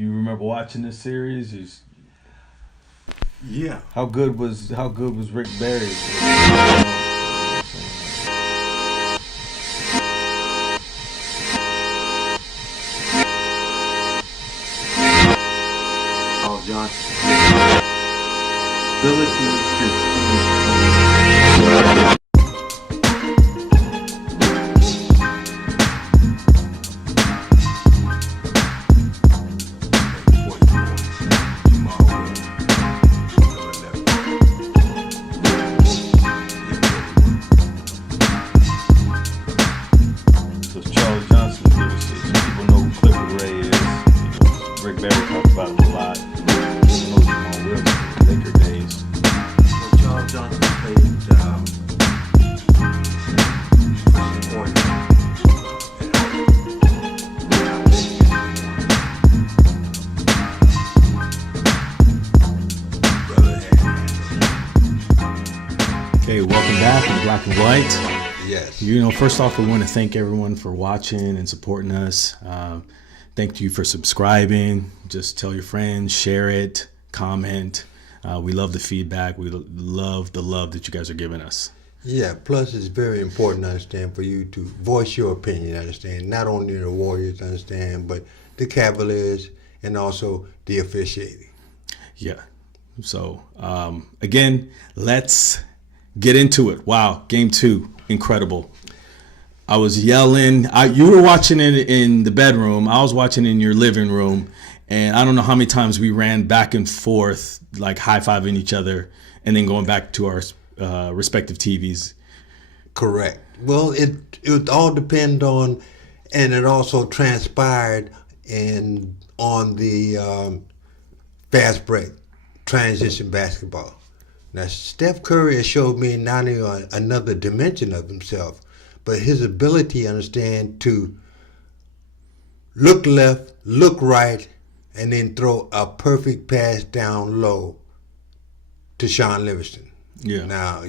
You remember watching this series? Yeah. How good was Rick Barry? Charles Johnson. Ability So Charles Johnson, people know who Clifford Ray is. Rick Barry talks about him a lot. He knows him on Wilson, Laker days. Well, Charles Johnson played point. Okay, welcome back to Black and White. Yes. First off, we want to thank everyone for watching and supporting us. Thank you for subscribing. Just tell your friends, share it, comment. We love the feedback. We love the love that you guys are giving us. Yeah, plus it's very important, understand, for you to voice your opinion, understand, not only the Warriors, understand, but the Cavaliers and also the officiating. Yeah. So, again, let's get into it. Wow, game 2, incredible. I was yelling. You were watching it in the bedroom. I was watching in your living room. And I don't know how many times we ran back and forth, like high-fiving each other and then going back to our respective TVs. Correct. Well, it all depends on, and it also transpired on the fast break, transition basketball. Now, Steph Curry has showed me not only another dimension of himself, but his ability, understand, to look left, look right, and then throw a perfect pass down low to Sean Livingston. Yeah. Now,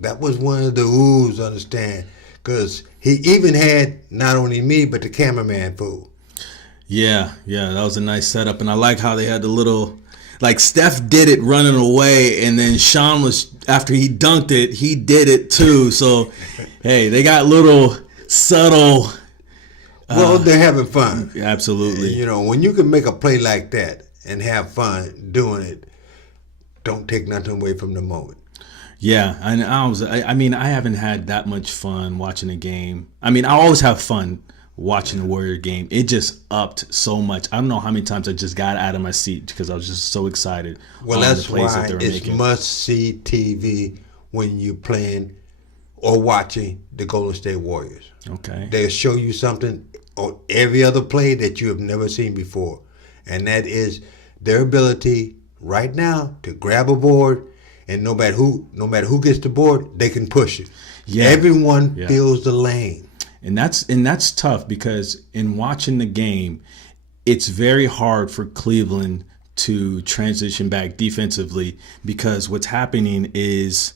that was one of the oohs, understand, because he even had not only me, but the cameraman fool. Yeah, that was a nice setup. And I like how they had the little, like Steph did it running away, and then Sean was, after he dunked it, he did it too. So, hey, they got little subtle. Well, they're having fun. Absolutely. When you can make a play like that and have fun doing it, don't take nothing away from the moment. Yeah, and I haven't had that much fun watching a game. I mean, I always have fun watching the Warrior game. It just upped so much. I don't know how many times I just got out of my seat because I was just so excited. Well, that's why it's must-see TV when you're playing or watching the Golden State Warriors. Okay. They'll show you something on every other play that you have never seen before, and that is their ability right now to grab a board, and no matter who gets the board, they can push it. Yeah. Everyone fills the lane. And that's tough because in watching the game, it's very hard for Cleveland to transition back defensively because what's happening is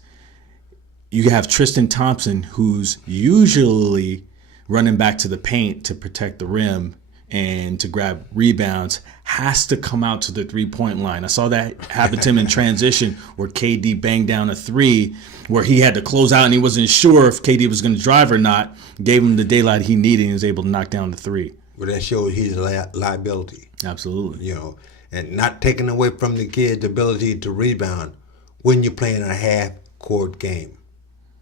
you have Tristan Thompson, who's usually running back to the paint to protect the rim and to grab rebounds, has to come out to the three-point line. I saw that happen to him in transition where KD banged down a three where he had to close out and he wasn't sure if KD was going to drive or not. Gave him the daylight he needed and he was able to knock down the three. Well, that shows his liability. Absolutely. And not taking away from the kid's ability to rebound when you're playing a half-court game.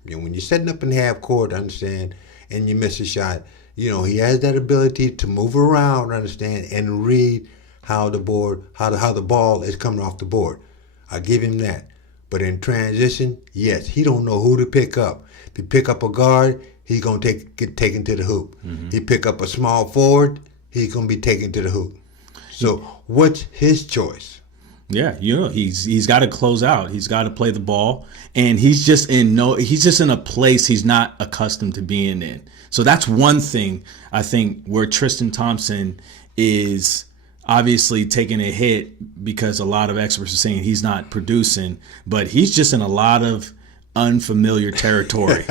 When you're setting up in half-court, understand, and you miss a shot, he has that ability to move around, understand, and read how the ball is coming off the board. I give him that. But in transition, yes, he don't know who to pick up. If you pick up a guard, he's going to get taken to the hoop. Mm-hmm. He pick up a small forward, he's going to be taken to the hoop. So what's his choice? Yeah, he's got to close out. He's got to play the ball, and he's just in a place he's not accustomed to being in. So that's one thing I think where Tristan Thompson is obviously taking a hit because a lot of experts are saying he's not producing, but he's just in a lot of unfamiliar territory.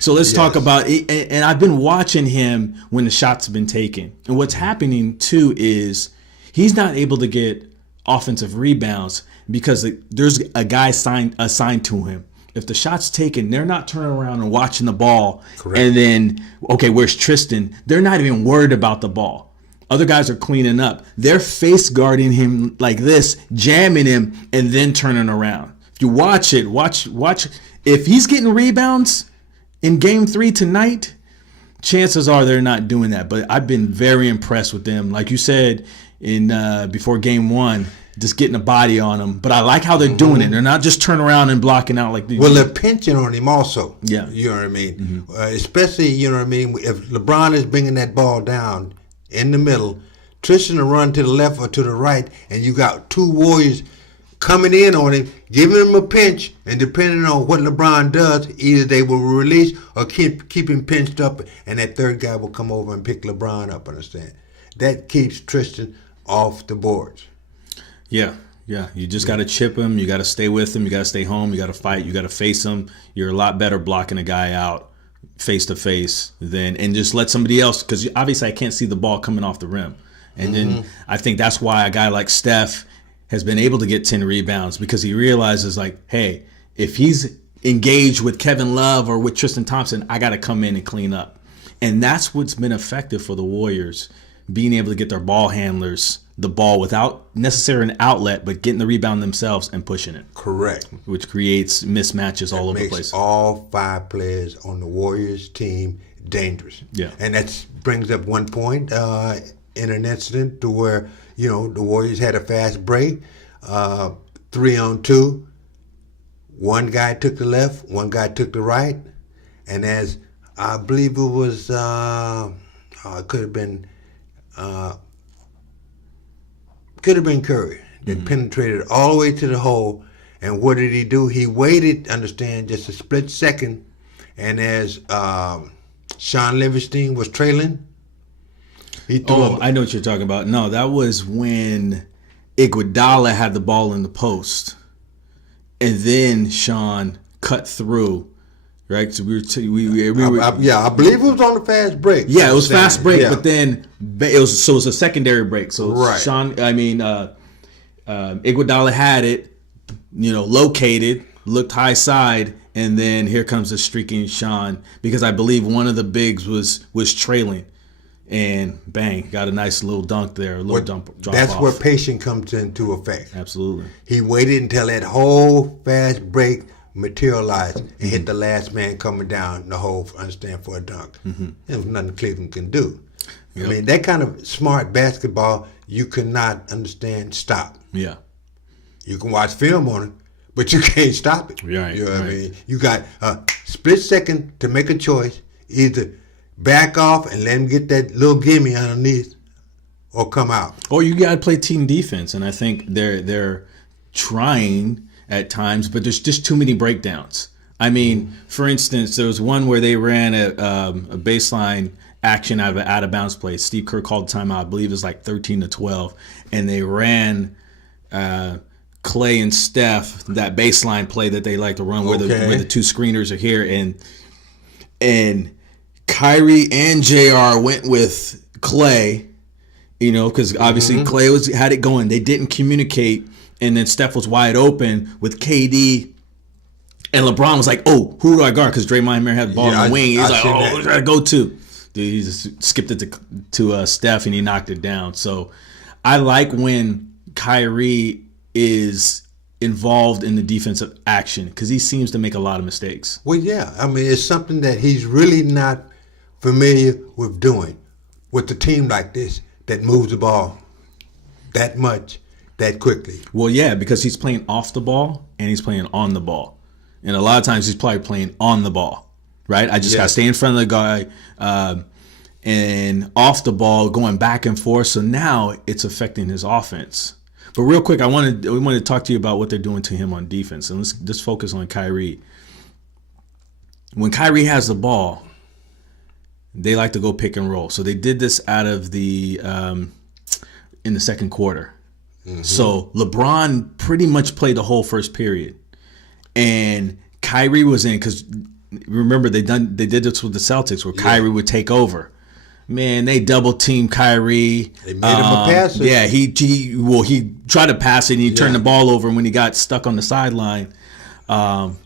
So let's talk about it. And I've been watching him when the shots have been taken. And what's happening too is He's not able to get offensive rebounds because there's a guy assigned to him. If the shot's taken, they're not turning around and watching the ball. Correct. And then, okay, where's Tristan? They're not even worried about the ball. Other guys are cleaning up. They're face guarding him like this, jamming him, and then turning around. If you watch it, watch. If he's getting rebounds in Game 3 tonight, chances are they're not doing that. But I've been very impressed with them. Like you said in before Game 1, just getting a body on them. But I like how they're doing it. They're not just turning around and blocking out like these. Well, they're pinching on him also. Yeah. You know what I mean? Especially, you know what I mean, if LeBron is bringing that ball down in the middle, Tristan will run to the left or to the right, and you got two Warriors coming in on him, giving him a pinch, and depending on what LeBron does, either they will release or keep him pinched up, and that third guy will come over and pick LeBron up, understand? That keeps Tristan off the boards. Yeah. You just got to chip him. You got to stay with him. You got to stay home. You got to fight. You got to face him. You're a lot better blocking a guy out face to face and just let somebody else, because obviously I can't see the ball coming off the rim. And then I think that's why a guy like Steph has been able to get 10 rebounds, because he realizes, like, hey, if he's engaged with Kevin Love or with Tristan Thompson, I got to come in and clean up. And that's what's been effective for the Warriors, being able to get their ball handlers the ball without necessarily an outlet, but getting the rebound themselves and pushing it. Correct. Which creates mismatches all over the place. All 5 players on the Warriors team dangerous. Yeah. And that brings up one point in an incident to where, you know, the Warriors had a fast break, 3-on-2. One guy took the left, one guy took the right, and as I believe it was, it could have been Curry that penetrated all the way to the hole. And what did he do? He waited, understand, just a split second, and as Sean Livingston was trailing, he threw I know what you're talking about. No, that was when Iguodala had the ball in the post, and then Sean cut through. Right, so we were. I believe it was on the fast break. Yeah, it was fast break, yeah. but then it was a secondary break. So right. Iguodala had it, located, looked high side, and then here comes the streaking Sean, because I believe one of the bigs was trailing, and bang, got a nice little dunk there, a little drop That's off. where patience comes into effect. Absolutely. He waited until that whole fast break materialized and hit the last man coming down the hole, understand, for a dunk. There was nothing Cleveland can do. Yep. I mean, that kind of smart basketball, you cannot understand stop. Yeah. You can watch film on it, but you can't stop it. Right, You know what I right. mean? You got a split second to make a choice, either back off and let him get that little gimme underneath, or come out. Or you got to play team defense, and I think they're trying at times, but there's just too many breakdowns. I mean, for instance, there was one where they ran a baseline action out of bounds play. Steve Kerr called the timeout. I believe it was like 13-12, and they ran Clay and Steph, that baseline play that they like to run, where the two screeners are here, and Kyrie and JR went with Clay, because obviously Clay had it going. They didn't communicate. And then Steph was wide open with KD, and LeBron was like, "Oh, who do I guard?" Because Draymond Green had the ball in the wing. He's like, "Oh, who should I go to?" Dude, he just skipped it to Steph, and he knocked it down. So I like when Kyrie is involved in the defensive action, because he seems to make a lot of mistakes. Well, yeah. I mean, it's something that he's really not familiar with doing with a team like this that moves the ball that much, that quickly. Well, yeah, because he's playing off the ball and he's playing on the ball. And a lot of times he's probably playing on the ball, right? I just got to stay in front of the guy and off the ball, going back and forth. So now it's affecting his offense. But real quick, we wanted to talk to you about what they're doing to him on defense. And let's focus on Kyrie. When Kyrie has the ball, they like to go pick and roll. So they did this out of the in the second quarter. So LeBron pretty much played the whole first period, and Kyrie was in, because remember they did this with the Celtics, where Kyrie would take over man, they double teamed Kyrie. They made him a passer. Yeah, he tried to pass it and he turned the ball over when he got stuck on the sideline.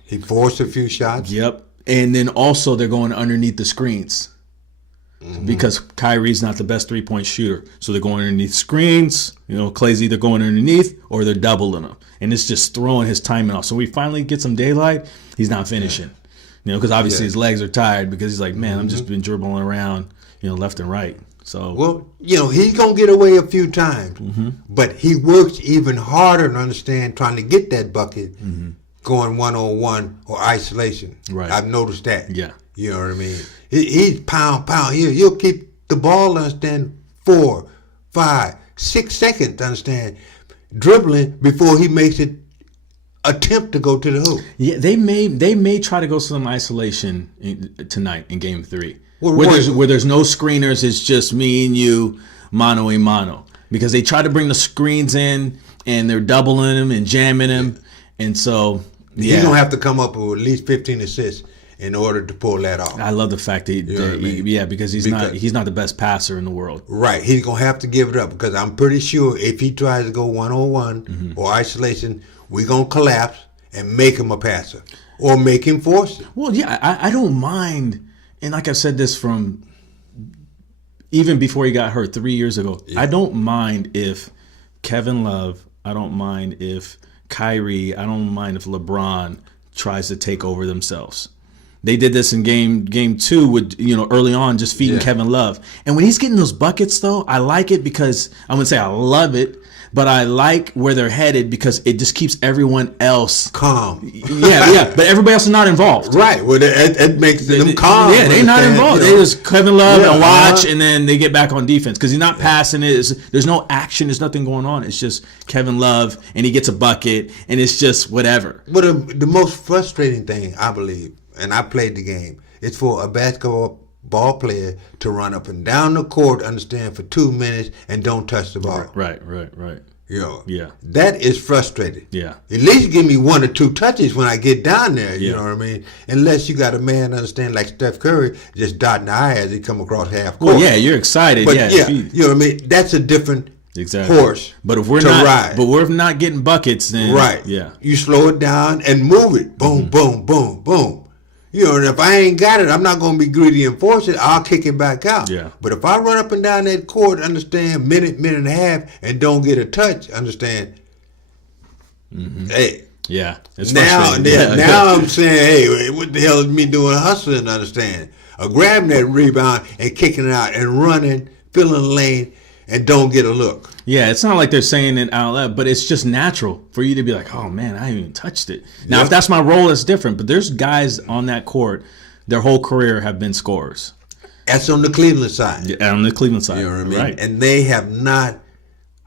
He forced a few shots. Yep. And then also they're going underneath the screens because Kyrie's not the best 3-point shooter. So they're going underneath screens. Clay's either going underneath or they're doubling him. And it's just throwing his timing off. So we finally get some daylight. He's not finishing. Because obviously his legs are tired because he's like, man, I'm just been dribbling around, left and right. So well, he's gonna get away a few times, but he works even harder to understand trying to get that bucket, going 1-on-1 or isolation. Right. I've noticed that. Yeah. You know what I mean? He's pound. He'll keep the ball, understand, 4, 5, 6 seconds, understand, dribbling before he makes it attempt to go to the hoop. Yeah, they may try to go some isolation tonight in Game 3, Well, where there's no screeners. It's just me and you, mano a mano, because they try to bring the screens in and they're doubling him and jamming him, and so he's gonna have to come up with at least 15 assists in order to pull that off. I love the fact that because he's not the best passer in the world. Right, he's gonna have to give it up because I'm pretty sure if he tries to go 1-on-1 or isolation, we're gonna collapse and make him a passer or make him force it. Well, yeah, I don't mind, and like I said this from even before he got hurt 3 years ago. Yeah. I don't mind if Kevin Love, I don't mind if Kyrie, I don't mind if LeBron tries to take over themselves. They did this in game 2 with, early on, just feeding Kevin Love. And when he's getting those buckets, though, I like it because I wouldn't say I love it, but I like where they're headed because it just keeps everyone else calm. Yeah, but everybody else is not involved. Right. Well, it makes them calm. Yeah, they're not involved. They just Kevin Love and watch, and then they get back on defense because he's not passing it. There's no action. There's nothing going on. It's just Kevin Love, and he gets a bucket, and it's just whatever. But the most frustrating thing, I believe, and I played the game, is for a basketball player to run up and down the court, understand, for 2 minutes and don't touch the ball. Right. Yeah. That is frustrating. Yeah. At least give me 1 or 2 touches when I get down there, you know what I mean? Unless you got a man, understand, like Steph Curry, just dotting the I as he come across half court. Well, yeah, you're excited. But you know what I mean? That's a different horse. But if we're not getting buckets, then you slow it down and move it. Boom, boom, boom, boom. And if I ain't got it, I'm not going to be greedy and force it. I'll kick it back out. Yeah. But if I run up and down that court, understand, minute and a half, and don't get a touch, understand, hey. Yeah. It's now frustrating. I'm saying, hey, what the hell is me doing hustling, understand? Or grabbing that rebound and kicking it out and running, filling the lane, and don't get a look. Yeah, it's not like they're saying it out loud, but it's just natural for you to be like, oh, man, I haven't even touched it. Now, if that's my role, it's different. But there's guys on that court, their whole career have been scorers. That's on the Cleveland side. Yeah, on the Cleveland side. You know what I mean? Right. And they have not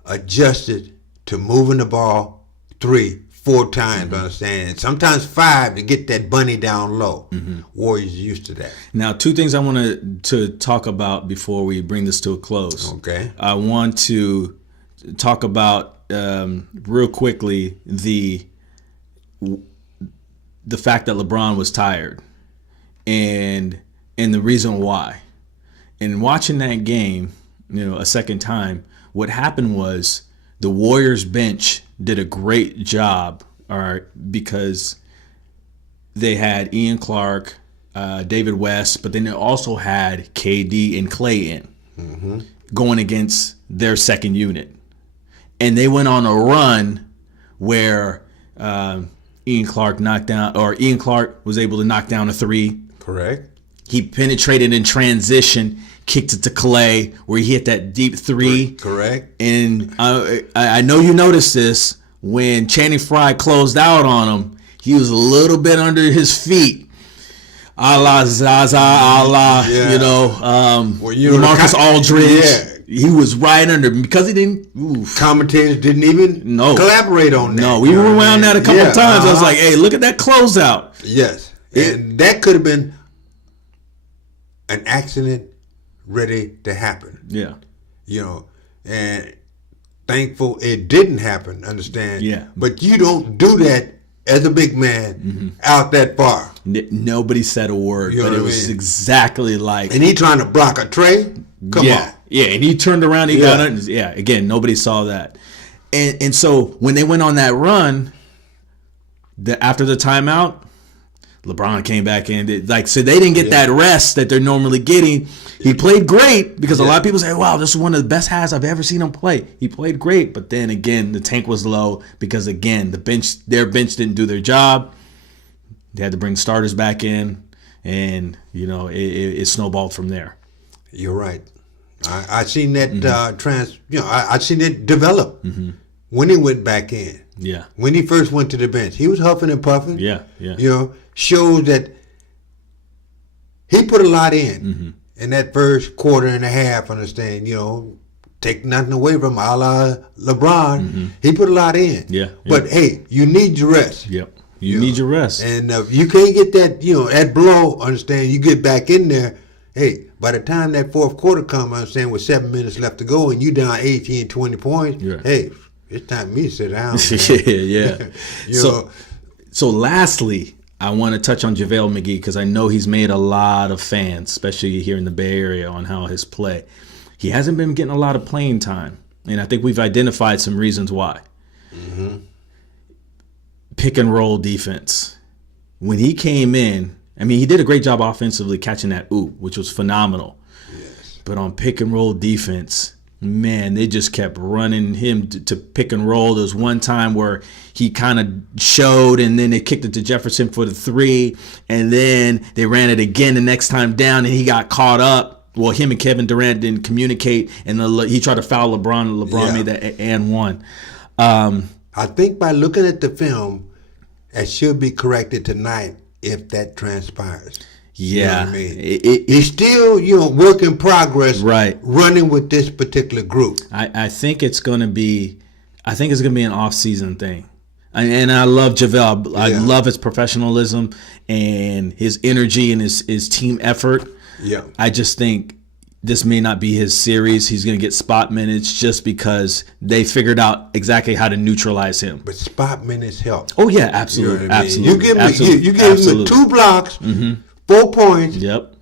adjusted to moving the ball 3, 4 times, understand? And sometimes 5 to get that bunny down low. Warriors used to that. Now, 2 things I want to talk about before we bring this to a close. Okay. I want to talk about real quickly the fact that LeBron was tired and the reason why. And watching that game, a second time, what happened was the Warriors bench did a great job, because they had Ian Clark, David West, but then they also had KD and Clay in going against their second unit. And they went on a run where Ian Clark was able to knock down a 3. Correct. He penetrated in transition, kicked it to Clay, where he hit that deep 3. Correct. And I know you noticed this, when Channing Frye closed out on him, he was a little bit under his feet. A la Zaza, Marcus Aldridge. Yeah. He was right under him because he didn't. Oof. Commentators didn't even collaborate on that. No, we were around that a couple times. I was like, hey, look at that closeout. Yes. And that could have been an accident ready to happen. Yeah. And thankful it didn't happen, understand? Yeah. But you don't do that as a big man out that far. Nobody said a word, You know but what it I was mean? exactly like. And he trying to block a tray? Come yeah, on. yeah, and he turned around. He Yeah. got it. Yeah, again, nobody saw that, and so when they went on that run, after the timeout, LeBron came back in. So they didn't get that rest that they're normally getting. He played great because a lot of people say, "Wow, this is one of the best halves I've ever seen him play." He played great, but then again, the tank was low because again, their bench didn't do their job. They had to bring starters back in, and it snowballed from there. You're right. I seen that I seen it develop when he went back in. Yeah, When he first went to the bench, he was huffing and puffing. yeah. Shows that he put a lot in that first quarter and a half. Understand? Take nothing away from a la LeBron. He put a lot in. Yeah. But hey, you need your rest. Yep. You need your rest. And you can't get that, that blow, understand, you get back in there, hey, by the time that fourth quarter comes, understand, with 7 minutes left to go and you down 18, 20 points, hey, it's time for me to sit down. yeah. So lastly, I want to touch on JaVale McGee because I know he's made a lot of fans, especially here in the Bay Area, on how his play. He hasn't been getting a lot of playing time, and I think we've identified some reasons why. Pick and roll defense. When he came in, he did a great job offensively catching that oop, which was phenomenal. Yes. But on pick and roll defense, man, they just kept running him to pick and roll. There was one time where he kind of showed, and then they kicked it to Jefferson for the three, and then they ran it again the next time down, and he got caught up. Well, him and Kevin Durant didn't communicate, and he tried to foul LeBron. LeBron made that and one. I think by looking at the film, it should be corrected tonight if that transpires. Yeah. You know what I mean? He's still, work in progress, Right. running with this particular group. I think it's going to be an off-season thing. And I love JaVale. I love his professionalism and his energy and his team effort. Yeah. I just think this may not be his series. He's going to get spot minutes just because they figured out exactly how to neutralize him. But spot minutes help. Oh, yeah, absolutely. You know what I mean? Absolutely. You give him 2 blocks, 4 points. Yep.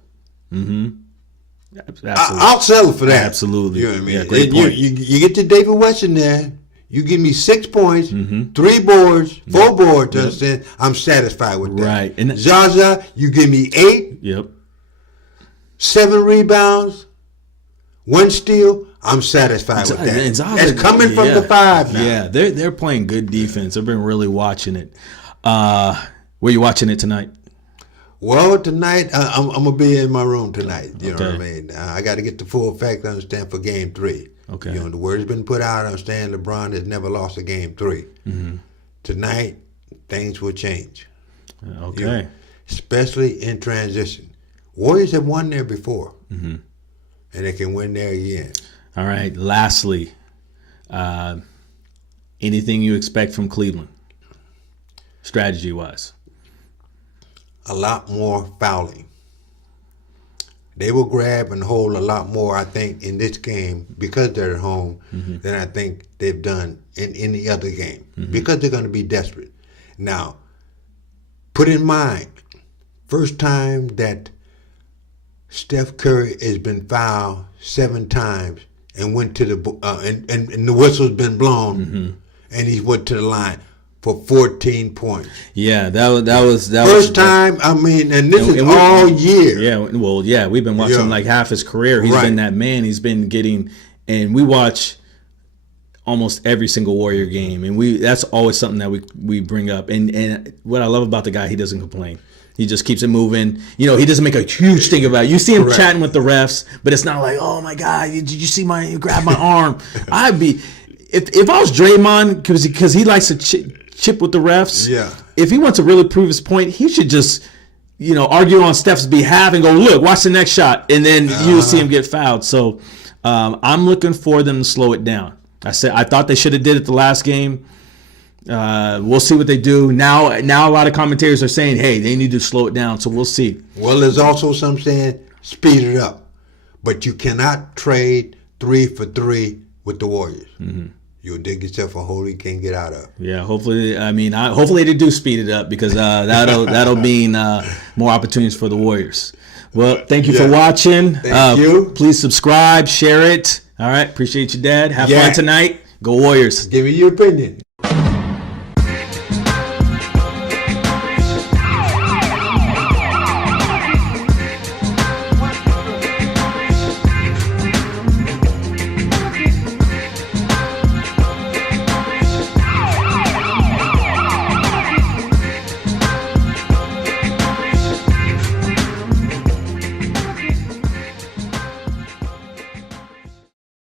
Absolutely. I'll settle for that. Absolutely. You know what I mean? Yeah, great And point. You get to David West in there. You give me 6 points, 3 boards, 4 boards. Understand? I'm satisfied with that. Right. And Zaza, you give me 8, Yep. 7 rebounds, 1 steal. I'm satisfied with that. And Zaza, That's coming from the 5 now. Yeah, they're playing good defense. I've been really watching it. Were you watching it tonight? Well, tonight I'm gonna be in my room tonight. You know Okay. what I mean? I got to get the full effect. Understand for Game 3. Okay. The word's been put out. Understand LeBron has never lost a Game 3. Tonight, things will change. Okay. Especially in transition. Warriors have won there before, and they can win there again. All right. Lastly, anything you expect from Cleveland, strategy-wise? A lot more fouling. They will grab and hold a lot more, I think, in this game because they're at home than I think they've done in any other game because they're going to be desperate. Now, put in mind, first time that Steph Curry has been fouled 7 times and went to the and the whistle's been blown and he went to the line for 14 points. Yeah, that was First time, and this is all year. Yeah, well, yeah, we've been watching like half his career. He's been that man. He's been getting, and we watch almost every single Warrior game, and that's always something that we bring up. And what I love about the guy, he doesn't complain. He just keeps it moving. He doesn't make a huge thing about it. You see him chatting with the refs, but it's not like, oh my God, did you see you grab my arm? I'd be, if I was Draymond, because he likes to chip with the refs. Yeah. If he wants to really prove his point, he should just, argue on Steph's behalf and go, look, watch the next shot, and then you'll see him get fouled. So I'm looking for them to slow it down. I thought they should have did it the last game. We'll see what they do. Now a lot of commentators are saying, hey, they need to slow it down. So we'll see. Well, there's also some saying speed it up. But you cannot trade 3 for 3 with the Warriors. you'll dig yourself a hole you can't get out of. Yeah, hopefully. Hopefully they do speed it up because that'll mean more opportunities for the Warriors. Well, thank you for watching. Thank you. Please subscribe, share it. All right, appreciate you, Dad. Have fun tonight. Go Warriors. Give me your opinion.